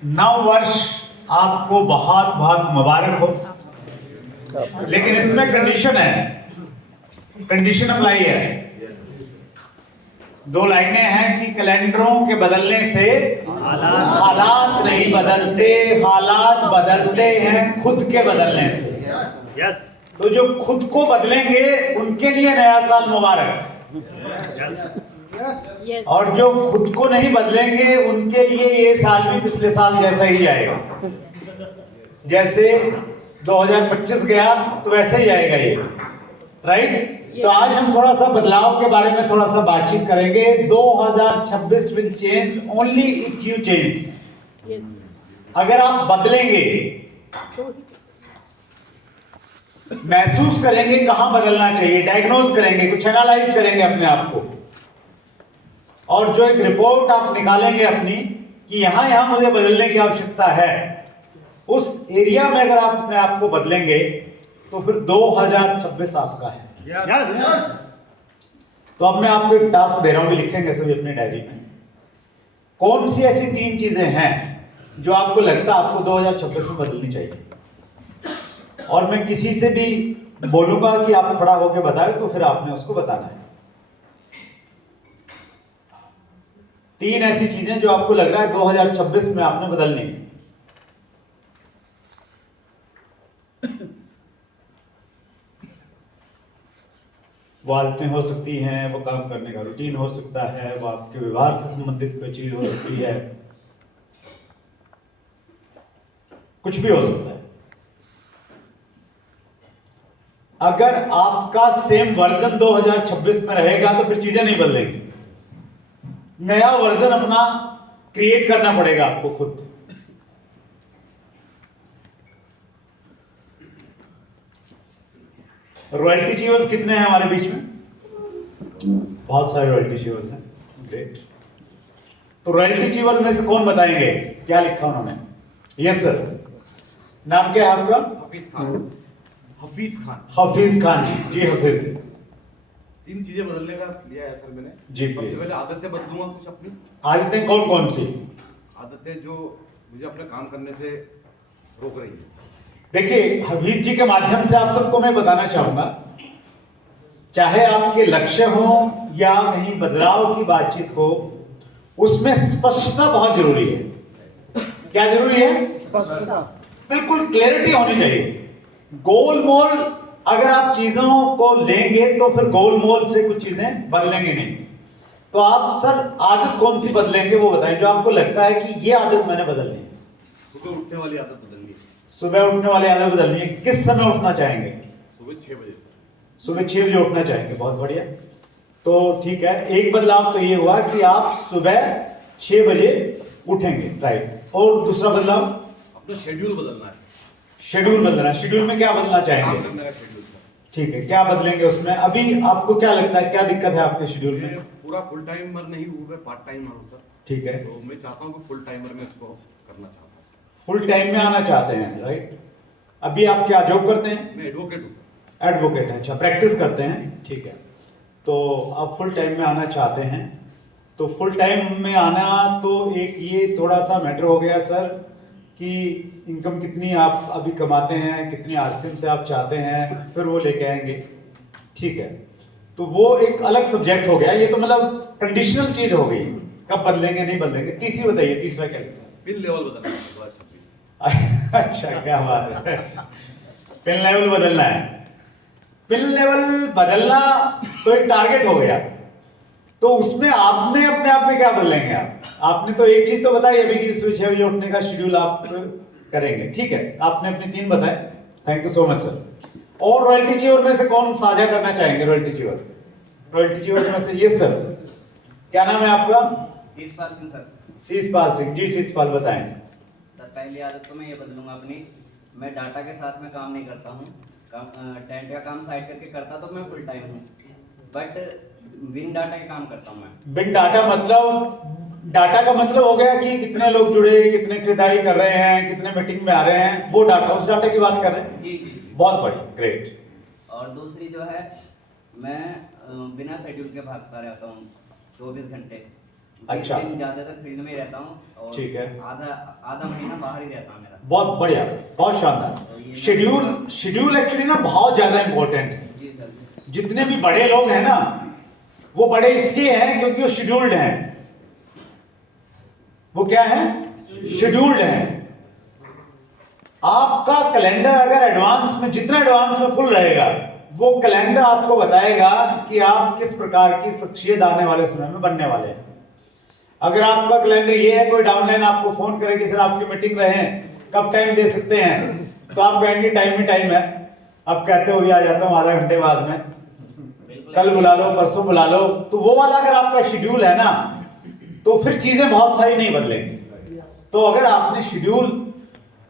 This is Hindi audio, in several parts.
नव वर्ष आपको बहुत बहुत मुबारक हो। लेकिन इसमें कंडीशन है, कंडीशन अप्लाई है। दो लाइनें हैं कि कैलेंडरों के बदलने से हालात नहीं बदलते, हालात बदलते हैं खुद के बदलने से। यस। तो जो खुद को बदलेंगे उनके लिए नया साल मुबारक। और जो खुद को नहीं बदलेंगे उनके लिए ये साल भी पिछले साल जैसा ही जाएगा। जैसे 2025 गया तो वैसे ही जाएगा ये, राइट? तो आज हम थोड़ा सा बदलाव के बारे में थोड़ा सा बातचीत करेंगे। 2026 will change only if you change. अगर आप बदलेंगे, महसूस करेंगे कहां बदलना चाहिए, डायग्नोज करेंगे, कुछ एनालाइज करेंगे अपने आप को, और जो एक रिपोर्ट आप निकालेंगे अपनी कि यहां यहां मुझे बदलने की आवश्यकता है, उस एरिया में अगर आप अपने आप को बदलेंगे तो फिर 2026 आपका है। यस। तो अब मैं आपको एक टास्क दे रहा हूं, लिखेंगे सभी अपने डायरी में। कौन सी ऐसी 3 चीजें हैं जो आपको लगता है आपको 2026 में बदलनी चाहिए? और मैं किसी से भी बोलूंगा कि आप खड़ा होकर बताएं, तो फिर आपने उसको बताना है। 3 ऐसी चीजें जो आपको लग रहा है 2026 में आपने बदलनी है। वो आदतें हो सकती हैं, वो काम करने का रूटीन हो सकता है, वो आपके व्यवहार से संबंधित कोई चीज हो सकती है, कुछ भी हो सकता है। अगर आपका सेम वर्जन 2026 में रहेगा तो फिर चीजें नहीं बदलेंगी। नया वर्जन अपना क्रिएट करना पड़ेगा आपको खुद। रॉयल्टी चीवर्स कितने हैं हमारे बीच में? बहुत सारे रॉयल्टी चीवर्स हैं। ग्रेट। तो रॉयल्टी चीवर में से कौन बताएंगे क्या लिखा उन्होंने? Yes sir. नाम क्या है आपका? हफीज खान। हफीज खान। हफीज खान जी। हफीज, 3 चीजें बदलने का लिया है सर मैंने जी। सबसे पहले आदतें बदलूंगा कुछ अपनी। आदतें कौन कौन सी? आदतें जो मुझे अपने काम करने से रोक रही है। देखिए, हफीज जी के माध्यम से आप सबको मैं बताना चाहूंगा, चाहे आपके लक्ष्य हो या कहीं बदलाव की बातचीत हो, उसमें स्पष्टता बहुत जरूरी है। क्या जरूरी है? स्पष्टता। बिल्कुल क्लैरिटी होनी चाहिए। गोलमोल अगर आप चीजों को लेंगे तो फिर गोलमोल से कुछ चीजें बदलेंगे नहीं। तो आप सर आदत कौन सी बदलेंगे वो बताएं, जो आपको लगता है कि ये आदत मैंने बदलनी है। सुबह उठने वाली आदत बदलनी है। सुबह उठने वाली आदत बदलनी है। किस समय उठना चाहेंगे? सुबह 6 बजे सर। सुबह 6 बजे उठना चाहेंगे, बहुत बढ़िया। तो ठीक है, एक बदलाव तो ये हुआ कि आप सुबह 6 बजे उठेंगे, राइट। और दूसरा बदलाव? अपना शेड्यूल बदलना है। शेड्यूल बदलना है। शेड्यूल में क्या बदलना काम चाहेंगे? करने का शेड्यूल सर। ठीक है, क्या बदलेंगे उसमें? अभी आपको क्या लगता है, क्या दिक्कत है आपके शेड्यूल में? मैं पूरा फुल टाइमर नहीं हूँ, मैं पार्ट टाइमर हूँ सर। ठीक है, तो मैं चाहता हूँ कि फुल टाइमर में इसको करना चाहता हूँ। फुल टाइम में आना चाहते हैं, राइट। अभी आप क्या जॉब करते हैं? मैं एडवोकेट हूँ सर। एडवोकेट है, अच्छा, प्रैक्टिस करते हैं, ठीक है। तो आप फुल टाइम में आना चाहते हैं। तो फुल टाइम में आना तो एक ये थोड़ा सा मैटर हो गया सर कि इनकम कितनी आप अभी कमाते हैं, कितनी आरसीएम से आप चाहते हैं, फिर वो लेके आएंगे, ठीक है। तो वो एक अलग सब्जेक्ट हो गया। ये तो मतलब कंडीशनल चीज हो गई, कब बदलेंगे नहीं बदलेंगे। तीसरी बताइए, तीसरा क्या लिखा है? पिन लेवल बदलना है 2026। अच्छा, क्या बात है, पिन लेवल बदलना है। पिन लेवल बदलना तो एक टारगेट हो गया। तो उसमें आपने अपने आप में क्या बदलेंगे? आपने तो एक चीज तो बताई अभी कि सुबह 6 बजे उठने का शेड्यूल आप करेंगे, ठीक है। आपने अपनी 3 बताए, thank you so much sir. और रॉयल्टी चीवर में से कौन साझा करना चाहेंगे? रॉयल्टी चीवर, रॉयल्टी चीवर में से, यस सर। क्या नाम है आपका? शीशपाल सिंह सर। शीशपाल सिंह जी। शीशपाल बताएं। सर पहली आदत तो मैं ये बदलूंगा अपनी, मैं डाटा के साथ में काम नहीं करता हूँ। टेंट का काम साइड करके करता तो मैं फुल टाइम हूँ, बट बिन डाटा के काम करता हूँ मैं। बिन डाटा मतलब, डाटा का मतलब हो गया कि कितने लोग जुड़े, कितने खरीदारी कर रहे हैं, कितने मीटिंग में आ रहे हैं, वो डाटा, उस डाटा की बात कर रहे हैं। जी जी। बहुत बढ़िया, ग्रेट। और दूसरी जो है, मैं बिना शेड्यूल के भागता रहता हूँ 24 घंटे। अच्छा। ज्यादातर फील्ड में ही रहता हूँ और ठीक है। आधा महीना बाहर ही रहता हूँ मेरा। बहुत बढ़िया, बहुत शानदार। शेड्यूल एक्चुअली ना बहुत ज्यादा इंपॉर्टेंट है। जी सर। जितने भी बड़े लोग हैं ना, वो बड़े इसलिए हैं क्योंकि वो शेड्यूल्ड हैं। वो क्या है? शेड्यूल्ड हैं। आपका कैलेंडर अगर एडवांस में, जितना एडवांस में फुल रहेगा, वो कैलेंडर आपको बताएगा कि आप किस प्रकार की शख्सियत आने वाले समय में बनने वाले हैं। अगर आपका कैलेंडर ये है, कोई डाउनलाइन आपको फोन करे कि सर आपकी मीटिंग रहे, कब टाइम दे सकते हैं, तो आप कहेंगे टाइम ही टाइम है। आप कहते हो भी आ जाता हूँ आधा घंटे बाद में, कल बुला लो, परसों बुला लो। तो वो वाला अगर आपका शेड्यूल है ना, तो फिर चीजें बहुत सारी नहीं बदलेंगी। तो अगर आपने शेड्यूल,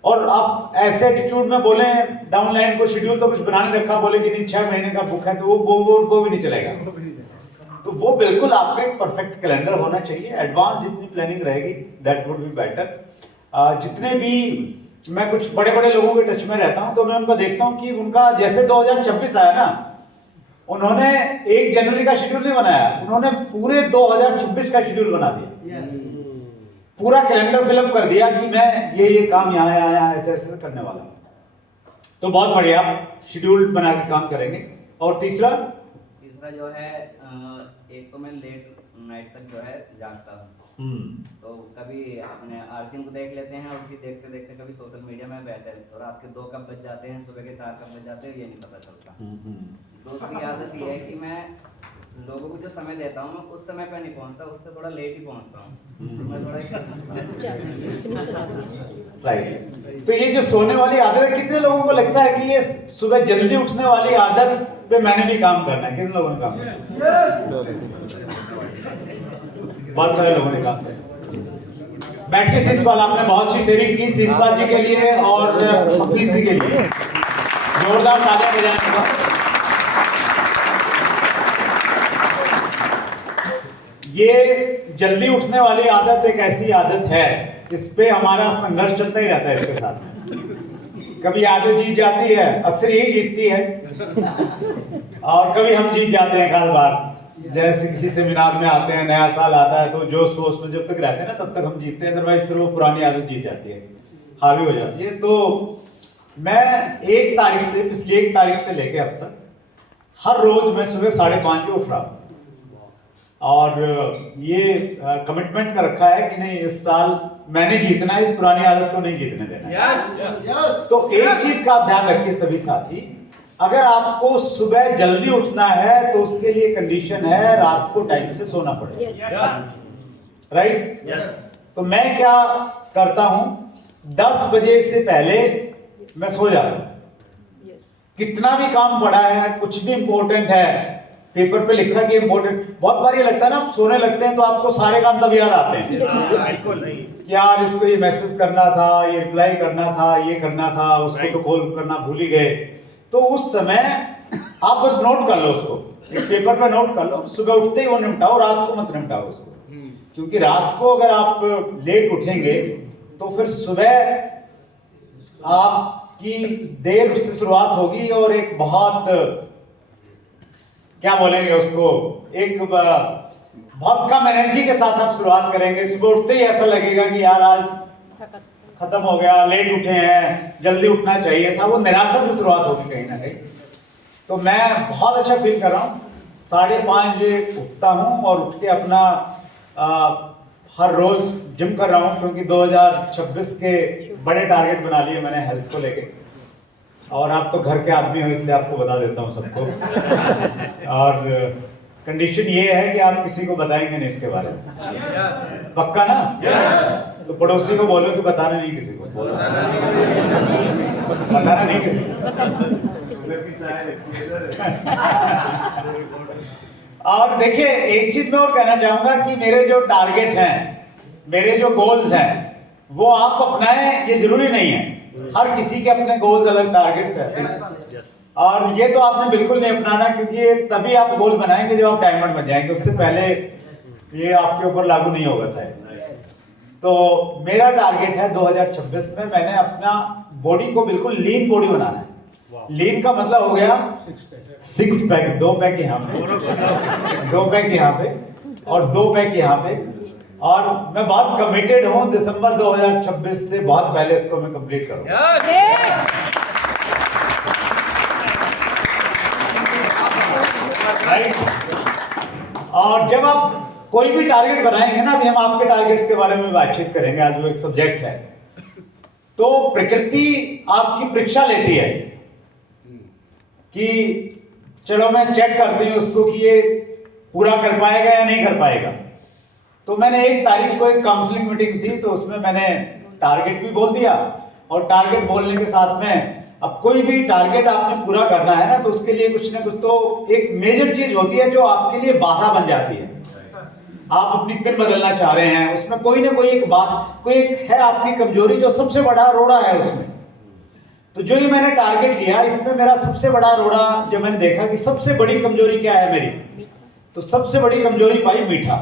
और आप ऐसे एटीट्यूड में बोले डाउनलाइन को शेड्यूल तो कुछ बनाने रखा, बोले कि नहीं 6 महीने का बुक है, तो वो भी नहीं चलेगा। तो वो बिल्कुल आपका एक परफेक्ट कैलेंडर होना चाहिए। एडवांस जितनी प्लानिंग रहेगी दैट वुड बी बेटर। जितने भी मैं कुछ बड़े बड़े लोगों के टच में रहता हूं, तो मैं उनका देखता हूं कि उनका जैसे 2026 आया ना, उन्होंने 1 जनवरी का शेड्यूल नहीं बनाया, उन्होंने पूरे 2026 का शेड्यूल बना दिया। पूरा कैलेंडर फिलअप कर दिया कि मैं ये काम यहाँ ऐसे ऐसे करने वाला हूं। तो बहुत बढ़िया, शेड्यूल बना के काम करेंगे। और तीसरा जो है, एक तो मैं लेट नाइट तक जो है जागता हूँ। तो कभी अपने आरसीएम को देख लेते हैं, और उसी देखते देखते कभी सोशल मीडिया में वैसे तो रात के 2 कब बज जाते हैं, सुबह के 4 कब बज जाते हैं, ये नहीं पता चलता। दूसरी आदत ये है कि मैं लोगों को जो समय देता हूँ, मैं उस समय पे नहीं पहुँचता, उससे थोड़ा लेट ही पहुँचता हूँ। मैं थोड़ा राइट। तो ये जो सोने वाली आदत है, कितने लोगों को लगता है कि ये सुबह जल्दी उठने वाली आदत पे मैंने भी काम करना है? कितने लोगों ने काम करना? बहुत सारे लोगों ने काम किया। बैठिए सीसपाल, आपने बहुत सी शेयरिंग की सीसपाल जी के लिए और हफीज जी के लिए। जोरदार तालियां बजाएं। ये जल्दी उठने वाली आदत एक ऐसी आदत है, इस पे हमारा संघर्ष चलता ही रहता है इसके साथ में। कभी आदत जीत जाती है, अक्सर यही जीतती है, और कभी हम जीत जाते हैं एक बार। जैसे किसी सेमिनार में आते हैं, नया साल आता है, तो जोश वोश में जब तक रहते हैं ना, तब तक हम जीतते हैं, अदरवाइज फिर वो पुरानी आदत जीत जाती है, हावी हो जाती है। तो मैं 1 तारीख से, पिछली 1 तारीख से लेके अब तक हर रोज मैं सुबह 5:30 बजे उठ रहा हूँ, और ये कमिटमेंट कर रखा है कि नहीं, इस साल मैंने जीतना है, इस पुरानी आदत को नहीं जीतने देना। तो एक चीज का आप ध्यान रखिए सभी साथी, अगर आपको सुबह जल्दी उठना है तो उसके लिए कंडीशन है रात को टाइम से सोना पड़ेगा। राइट? तो मैं क्या करता हूं, 10 बजे से पहले मैं सो जाता हूं। कितना भी काम पड़ा है, कुछ भी इंपॉर्टेंट है, पेपर पे लिखा कि इंपॉर्टेंट, बहुत बार ये लगता है ना, आप सोने लगते हैं तो आपको सारे काम तब याद आते हैं। यार इसको ये मैसेज करना था, ये रिप्लाई करना था, ये करना था, उसको तो कॉल करना भूल ही गए। तो उस समय आप बस नोट कर लो उसको, एक पेपर पे नोट कर लो, सुबह उठते ही वो निपटाओ, रात को मत निपटाओ उसको। क्योंकि रात को अगर आप लेट उठेंगे तो फिर सुबह आपकी देर से शुरुआत होगी, और एक बहुत, क्या बोलेंगे उसको, एक बहुत कम एनर्जी के साथ आप शुरुआत करेंगे। सुबह उठते ही ऐसा लगेगा कि यार आज खत्म हो गया, लेट उठे हैं, जल्दी उठना चाहिए था, वो निराशा से शुरुआत होगी कहीं ना कहीं। तो मैं बहुत अच्छा फील कर रहा हूँ, 5:30 बजे उठता हूँ, और उठ के अपना हर रोज जिम कर रहा हूँ, क्योंकि 2026 के बड़े टारगेट बना लिए मैंने हेल्थ को लेके। और आप तो घर के आदमी हो, इसलिए आपको बता देता हूँ सबको। और कंडीशन ये है कि आप किसी को बताएंगे नहीं इसके बारे में, पक्का ना? तो पड़ोसी को बोलो कि बताना नहीं किसी को, बताना नहीं किसी को। और देखिए, एक चीज मैं और कहना चाहूंगा कि मेरे जो टारगेट हैं, मेरे जो गोल्स हैं, वो आप अपनाएं, ये जरूरी नहीं है। हर किसी के अपने गोल्स, अलग टारगेट्स हैं, और ये तो आपने बिल्कुल नहीं अपनाना, क्योंकि तभी आप गोल बनाएंगे जब आप डायमंड बन जाएंगे, उससे पहले ये आपके ऊपर लागू नहीं होगा शायद। तो मेरा टारगेट है 2026 में मैंने अपना बॉडी को बिल्कुल लीन बॉडी बनाना है। लीन का मतलब हो गया 6 पैक, 2 पैक यहाँ पे, 2 पैक यहाँ पे, और 2 पैक यहाँ पे, और मैं बहुत कमिटेड हूं, दिसंबर 2026 से बहुत पहले इसको मैं कंप्लीट करूंगा। राइट। और जब आप कोई भी टारगेट बनाएंगे ना, अभी हम आपके टारगेट्स के बारे में बातचीत करेंगे, आज वो एक सब्जेक्ट है, तो प्रकृति आपकी परीक्षा लेती है कि चलो मैं चेक करती हूं उसको कि ये पूरा कर पाएगा या नहीं कर पाएगा। तो मैंने 1 तारीख को एक काउंसलिंग मीटिंग थी, तो उसमें मैंने टारगेट भी बोल दिया, और टारगेट बोलने के साथ में अब कोई भी टारगेट आपने पूरा करना है ना, तो उसके लिए कुछ ना कुछ तो एक मेजर चीज होती है जो आपके लिए बाधा बन जाती है। आप अपनी पिन बदलना चाह रहे हैं, उसमें कोई ना कोई एक बात, कोई एक है आपकी कमजोरी जो सबसे बड़ा रोड़ा है उसमें। तो जो ये मैंने टारगेट लिया, इसमें मेरा सबसे बड़ा रोड़ा, जब मैंने देखा कि सबसे बड़ी कमजोरी क्या है मेरी, तो सबसे बड़ी कमजोरी पाई मीठा।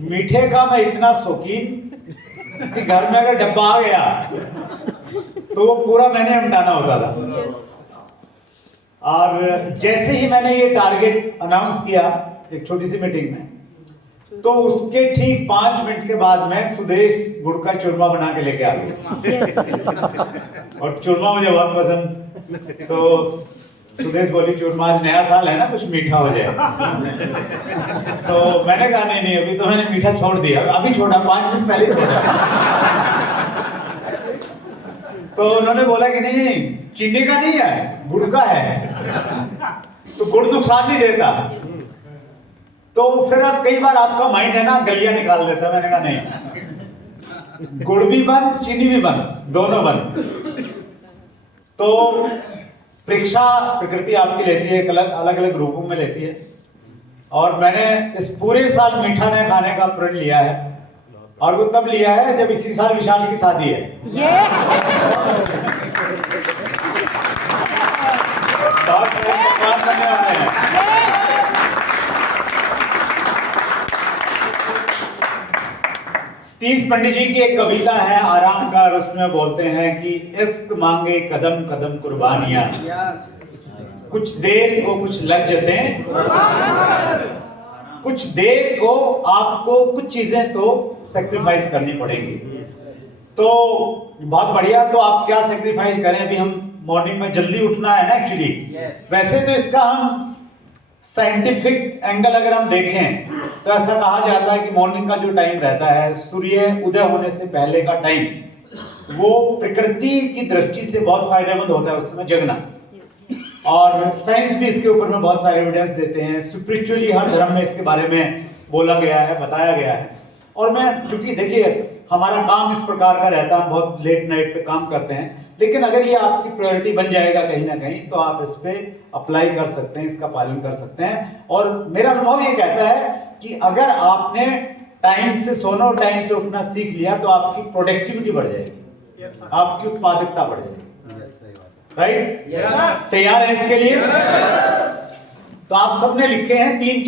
मीठे का मैं इतना शौकीन कि घर में अगर डब्बा आ गया तो वो पूरा मैंने हटाना होता था। और जैसे ही मैंने ये टारगेट अनाउंस किया एक छोटी सी मीटिंग में, तो उसके ठीक 5 मिनट के बाद मैं सुदेश गुड़ का चूरमा बना के लेके आ गया। और चूरमा मुझे बहुत पसंद, तो सुदेश बोली चूरमा आज नया साल है ना, कुछ मीठा हो जाए। तो मैंने कहा नहीं अभी तो मैंने मीठा छोड़ दिया, अभी छोड़ा, 5 मिनट पहले छोड़ा। तो उन्होंने बोला कि नहीं चीनी का नहीं है, गुड़ का है, तो गुड़ नुकसान नहीं देता। तो फिर अब कई बार आपका माइंड है ना गलियां निकाल देता है। मैंने कहा नहीं, गुड़ भी बंद, चीनी भी बंद, दोनों बंद। तो परीक्षा प्रकृति आपकी लेती है, अलग अलग रूपों में लेती है। और मैंने इस पूरे साल मीठा नहीं खाने का प्रण लिया है, और वो तब लिया है जब इसी साल विशाल की शादी है। सतीश पंडित जी की एक कविता है आराम का, और उसमें बोलते हैं कि इश्क मांगे कदम कदम कुर्बानियां, कुछ देर को कुछ लज्जतें, कुछ देर को आपको कुछ चीजें तो सैक्रिफाइस करनी पड़ेगी। तो बहुत बढ़िया। तो आप क्या सैक्रिफाइस करें? अभी हम मॉर्निंग में जल्दी उठना है ना एक्चुअली। वैसे तो इसका हम साइंटिफिक एंगल अगर हम देखें तो ऐसा कहा जाता है कि मॉर्निंग का जो टाइम रहता है, सूर्य उदय होने से पहले का टाइम, वो प्रकृति की दृष्टि से बहुत फायदेमंद होता है उस समय जगना। और साइंस भी इसके ऊपर में बहुत सारे एविडेंस देते हैं, स्पिरिचुअली हर धर्म में इसके बारे में बोला गया है, बताया गया है। और मैं चूंकि देखिए हमारा काम इस प्रकार का रहता है, हम बहुत लेट नाइट पे काम करते हैं, लेकिन अगर ये आपकी प्रायोरिटी बन जाएगा कहीं ना कहीं, तो आप इस पे अप्लाई कर सकते हैं, इसका पालन कर सकते हैं। और मेरा अनुभव ये कहता है कि अगर आपने टाइम से सोना और टाइम से उठना सीख लिया, तो आपकी प्रोडक्टिविटी बढ़ जाएगी, आपकी उत्पादकता बढ़ जाएगी। राइट? तैयार है इसके लिए? तो आप सबने लिखे हैं 3